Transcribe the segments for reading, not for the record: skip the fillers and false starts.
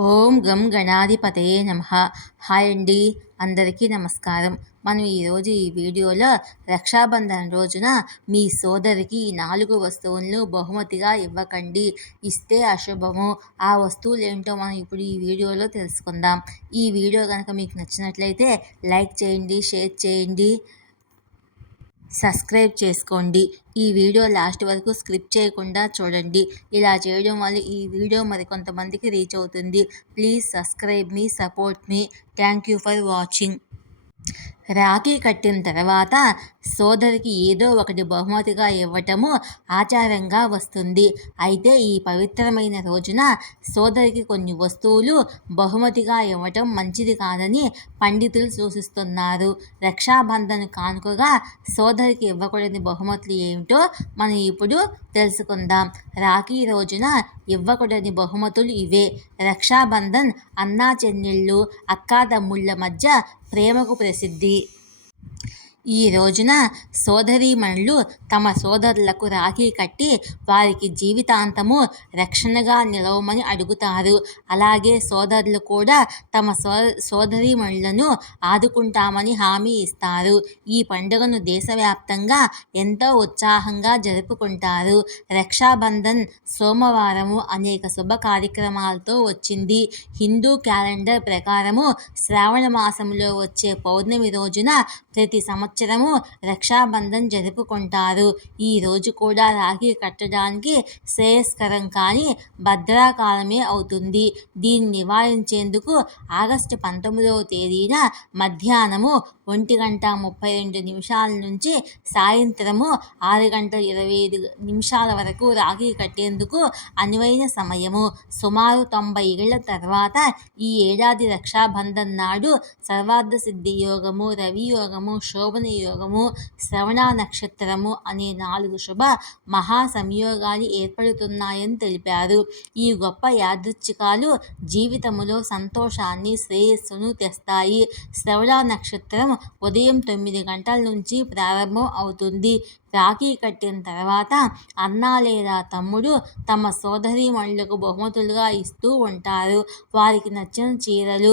ఓం గం గణాధిపతయే నమః. హాయ్ అండి, అందరికీ నమస్కారం. మనం ఈరోజు ఈ వీడియోలో రక్షాబంధన్ రోజున మీ సోదరికి ఈ 4 వస్తువులను బహుమతిగా ఇవ్వకండి, ఇస్తే అశుభము. ఆ వస్తువులు ఏంటో మనం ఇప్పుడు ఈ వీడియోలో తెలుసుకుందాం. ఈ వీడియో కనుక మీకు నచ్చినట్లయితే లైక్ చేయండి, షేర్ చేయండి, సబ్స్క్రైబ్ చేసుకోండి. ఈ వీడియో లాస్ట్ వరకు స్కిప్ చేయకుండా చూడండి. ఇలా చేయడం వల్ల ఈ వీడియో మరికొంతమందికి రీచ్ అవుతుంది. Please subscribe me, support me. Thank you for watching. Rakhi కట్టిన తర్వాత సోదరికి ఏదో ఒకటి బహుమతిగా ఇవ్వటము ఆచారంగా వస్తుంది. అయితే ఈ పవిత్రమైన రోజున సోదరికి కొన్ని వస్తువులు బహుమతిగా ఇవ్వటం మంచిది కాదని పండితులు సూచిస్తున్నారు. రక్షాబంధన్ కానుకగా సోదరికి ఇవ్వకూడని బహుమతులు ఏమిటో మనం ఇప్పుడు తెలుసుకుందాం. రాఖీ రోజున ఇవ్వకూడని బహుమతులు ఇవే. రక్షాబంధన్ అన్నా చెల్లెళ్ళు, అక్కాతమ్ముళ్ళ మధ్య ప్రేమకు ప్రసిద్ధి. ఈ రోజున సోదరీమణులు తమ సోదరులకు రాఖీ కట్టి వారికి జీవితాంతము రక్షణగా నిలవమని అడుగుతారు. అలాగే సోదరులు కూడా తమ సోదరీమణులను ఆదుకుంటామని హామీ ఇస్తారు. ఈ పండుగను దేశవ్యాప్తంగా ఎంతో ఉత్సాహంగా జరుపుకుంటారు. రక్షాబంధన్ సోమవారము అనేక శుభ కార్యక్రమాలతో వచ్చింది. హిందూ క్యాలెండర్ ప్రకారము శ్రావణ మాసంలో వచ్చే పౌర్ణమి రోజున ప్రతి సంవత్సరము రక్షాబంధన్ జరుపుకుంటారు. ఈ రోజు కూడా రాఖీ కట్టడానికి శ్రేయస్కరం కానీ భద్రాకాలమే అవుతుంది. దీన్ని నివారించేందుకు ఆగస్టు 19వ తేదీన మధ్యాహ్నము 1:32 నుంచి సాయంత్రము 6:25 వరకు రాఖీ కట్టేందుకు అనువైన సమయము. సుమారు 90 ఏళ్ల తర్వాత ఈ ఏడాది రక్షాబంధన్ నాడు సర్వార్థ సిద్ధి యోగము, రవి యోగము, శోభన యోగము, శ్రవణ నక్షత్రము అనే 4 శుభ మహా సంయోగాలు ఏర్పడుతున్నాయని తెలిపారు. ఈ గొప్ప యాదృచ్ఛికాలు జీవితంలో సంతోషాన్ని, శ్రేయస్సును తెస్తాయి. శ్రవణ నక్షత్రం ఉదయం 9 గంటల నుంచి ప్రారంభం అవుతుంది. రాఖీ కట్టిన తర్వాత అన్న లేదా తమ్ముడు తమ సోదరీమణులకు బహుమతులుగా ఇస్తూ ఉంటారు. వారికి నచ్చిన చీరలు,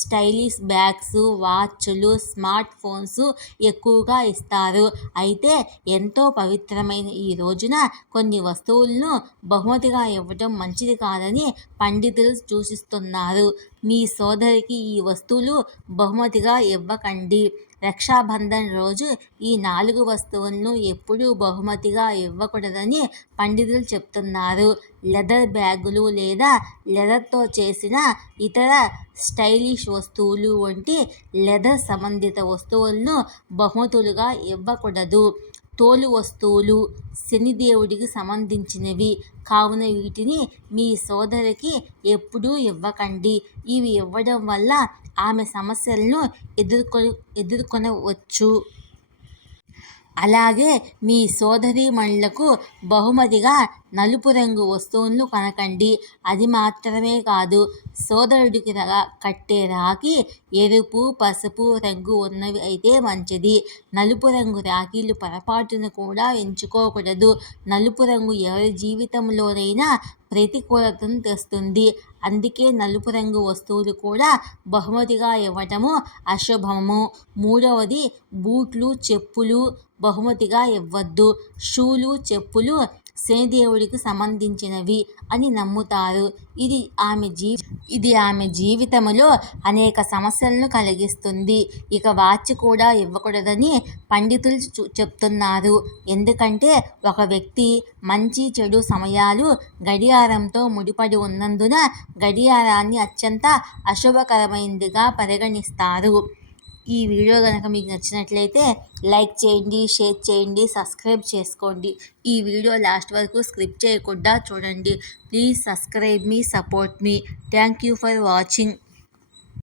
స్టైలిష్ బ్యాగ్స్, వాచ్లు, స్మార్ట్ ఫోన్స్ ఎక్కువగా ఇస్తారు. అయితే ఎంతో పవిత్రమైన ఈ రోజున కొన్ని వస్తువులను బహుమతిగా ఇవ్వటం మంచిది కాదని పండితులు సూచిస్తున్నారు. మీ సోదరికి ఈ వస్తువులు బహుమతిగా ఇవ్వకండి. రక్షాబంధన్ రోజు ఈ 4 వస్తువులను ఎప్పుడూ బహుమతిగా ఇవ్వకూడదని పండితులు చెప్తున్నారు. లెదర్ బ్యాగులు లేదా లెదర్తో చేసిన ఇతర స్టైలిష్ వస్తువులు వంటి లెదర్ సంబంధిత వస్తువులను బహుమతులుగా ఇవ్వకూడదు. తోలు వస్తువులు శనిదేవుడికి సంబంధించినవి కావున వీటిని మీ సోదరికి ఎప్పుడూ ఇవ్వకండి. ఇవి ఇవ్వడం వల్ల ఆమె సమస్యలను ఎదుర్కొనవచ్చు. అలాగే మీ సోదరీమణులకు బహుమతిగా నలుపు రంగు వస్తువులను కొనకండి. అది మాత్రమే కాదు, సోదరుడికి కట్టే రాఖీ ఎరుపు, పసుపు రంగు ఉన్నవి అయితే మంచిది. నలుపు రంగు రాఖీలు పొరపాటును కూడా ఎంచుకోకూడదు. నలుపు రంగు ఎవరి జీవితంలోనైనా ప్రతికూలతను తెస్తుంది. అందుకే నలుపు రంగు వస్తువులు కూడా బహుమతిగా ఇవ్వటము అశుభము. 3వది, బూట్లు, చెప్పులు బహుమతిగా ఇవ్వద్దు. షూలు, చెప్పులు శనిదేవుడికి సంబంధించినవి అని నమ్ముతారు. ఇది ఆమె జీవితంలో అనేక సమస్యలను కలిగిస్తుంది. ఇక వాచ్ కూడా ఇవ్వకూడదని పండితులు చెప్తున్నారు. ఎందుకంటే ఒక వ్యక్తి మంచి చెడు సమయాలు గడియారంతో ముడిపడి ఉన్నందున గడియారాన్ని అత్యంత అశుభకరమైనదిగా పరిగణిస్తారు. ఈ వీడియో కనుక మీకు నచ్చినట్లయితే లైక్ చేయండి, షేర్ చేయండి, సబ్స్క్రైబ్ చేసుకోండి. ఈ వీడియో లాస్ట్ వరకు స్కిప్ చేయకుండా చూడండి. Please subscribe me, support me. Thank you for watching.